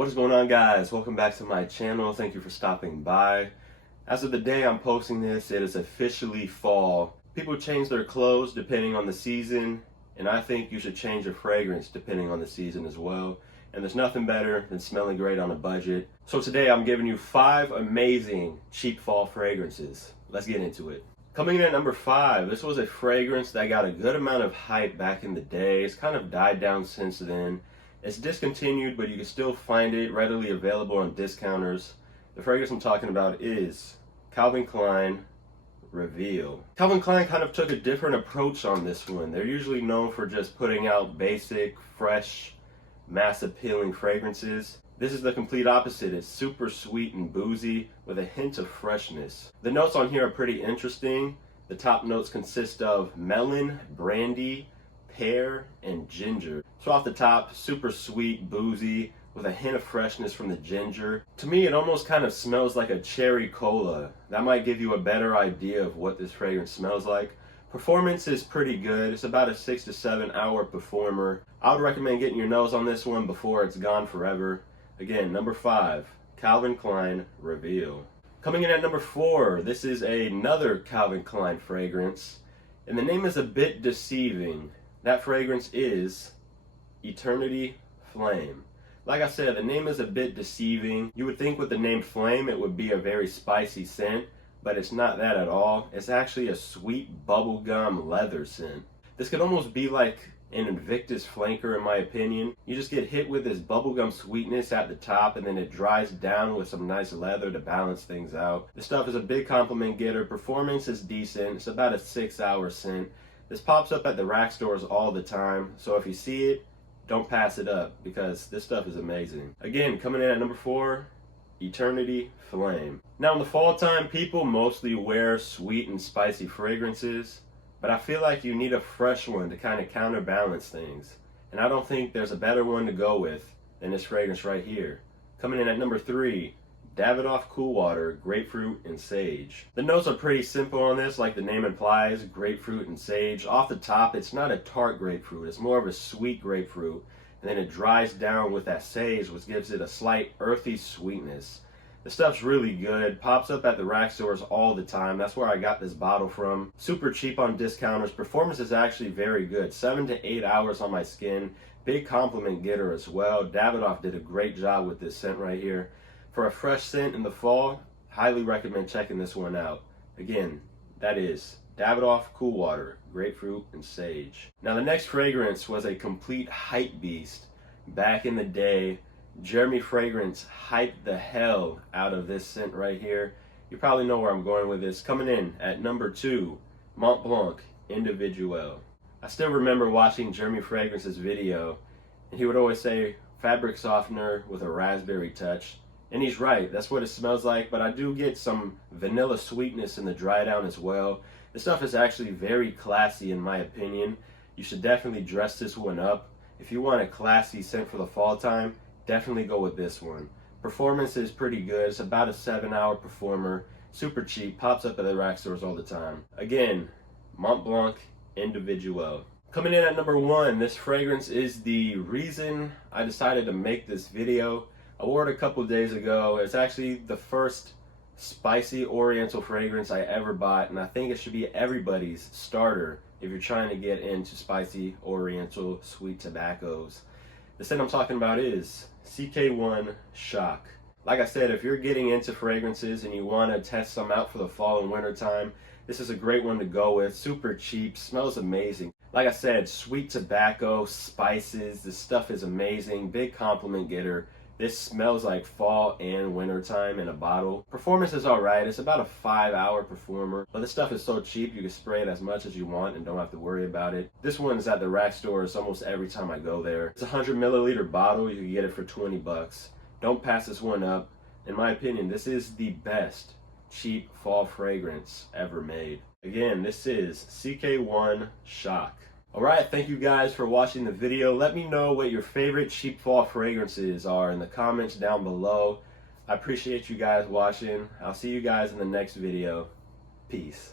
What is going on, guys? Welcome back to my channel. Thank you for stopping by. As of the day I'm posting this, it is officially fall. People change their clothes depending on the season, and I think you should change your fragrance depending on the season as well. And there's nothing better than smelling great on a budget. So today I'm giving you 5 amazing cheap fall fragrances. Let's get into it. Coming in at number 5, this was a fragrance that got a good amount of hype back in the day. It's kind of died down since then. It's discontinued, but you can still find it readily available on discounters. The fragrance I'm talking about is Calvin Klein Reveal. Calvin Klein kind of took a different approach on this one. They're usually known for just putting out basic, fresh, mass appealing fragrances. This is the complete opposite. It's super sweet and boozy with a hint of freshness. The notes on here are pretty interesting. The top notes consist of melon, brandy, pear, and ginger. So off the top, super sweet, boozy, with a hint of freshness from the ginger. To me, it almost kind of smells like a cherry cola. That might give you a better idea of what this fragrance smells like. Performance is pretty good. It's about a 6 to 7 hour performer. I would recommend getting your nose on this one before it's gone forever. Again, number 5, Calvin Klein Reveal. Coming in at number 4, this is another Calvin Klein fragrance, and the name is a bit deceiving. That fragrance is Eternity Flame. Like I said, the name is a bit deceiving. You would think with the name Flame it would be a very spicy scent, but it's not that at all. It's actually a sweet bubblegum leather scent. This could almost be like an Invictus flanker in my opinion. You just get hit with this bubblegum sweetness at the top, and then it dries down with some nice leather to balance things out. This stuff is a big compliment getter. Performance is decent. It's about a 6-hour scent. This pops up at the rack stores all the time, so if you see it, don't pass it up because this stuff is amazing. Again, coming in at number 4, Eternity Flame. Now in the fall time, people mostly wear sweet and spicy fragrances, but I feel like you need a fresh one to kind of counterbalance things. And I don't think there's a better one to go with than this fragrance right here. Coming in at number 3, Davidoff Cool Water, Grapefruit and Sage. The notes are pretty simple on this, like the name implies, grapefruit and sage. Off the top, it's not a tart grapefruit, it's more of a sweet grapefruit, and then it dries down with that sage, which gives it a slight earthy sweetness. The stuff's really good, pops up at the rack stores all the time. That's where I got this bottle from. Super cheap on discounters. Performance is actually very good. 7 to 8 hours on my skin. Big compliment getter as well. Davidoff did a great job with this scent right here. For a fresh scent in the fall, highly recommend checking this one out. Again, that is Davidoff Cool Water, Grapefruit and Sage. Now the next fragrance was a complete hype beast. Back in the day, Jeremy Fragrance hyped the hell out of this scent right here. You probably know where I'm going with this. Coming in at number 2, Mont Blanc Individuel. I still remember watching Jeremy Fragrance's video, and he would always say fabric softener with a raspberry touch. And he's right, that's what it smells like, but I do get some vanilla sweetness in the dry down as well. This stuff is actually very classy in my opinion. You should definitely dress this one up. If you want a classy scent for the fall time, definitely go with this one. Performance is pretty good. It's about a 7-hour performer. Super cheap, pops up at the rack stores all the time. Again, Mont Blanc Individuel. Coming in at number 1, this fragrance is the reason I decided to make this video. I wore it a couple days ago. It's actually the first spicy oriental fragrance I ever bought, and I think it should be everybody's starter if you're trying to get into spicy oriental sweet tobaccos. The scent I'm talking about is CK1 Shock. Like I said, if you're getting into fragrances and you want to test some out for the fall and winter time, this is a great one to go with. Super cheap, smells amazing. Like I said, sweet tobacco, spices, this stuff is amazing. Big compliment getter. This smells like fall and winter time in a bottle. Performance is alright. It's about a 5-hour performer, but this stuff is so cheap you can spray it as much as you want and don't have to worry about it. This one is at the rack stores almost every time I go there. It's a 100 milliliter bottle. You can get it for 20 bucks. Don't pass this one up. In my opinion, this is the best cheap fall fragrance ever made. Again, this is CK1 Shock. Alright, thank you guys for watching the video. Let me know what your favorite cheap fall fragrances are in the comments down below. I appreciate you guys watching. I'll see you guys in the next video. Peace.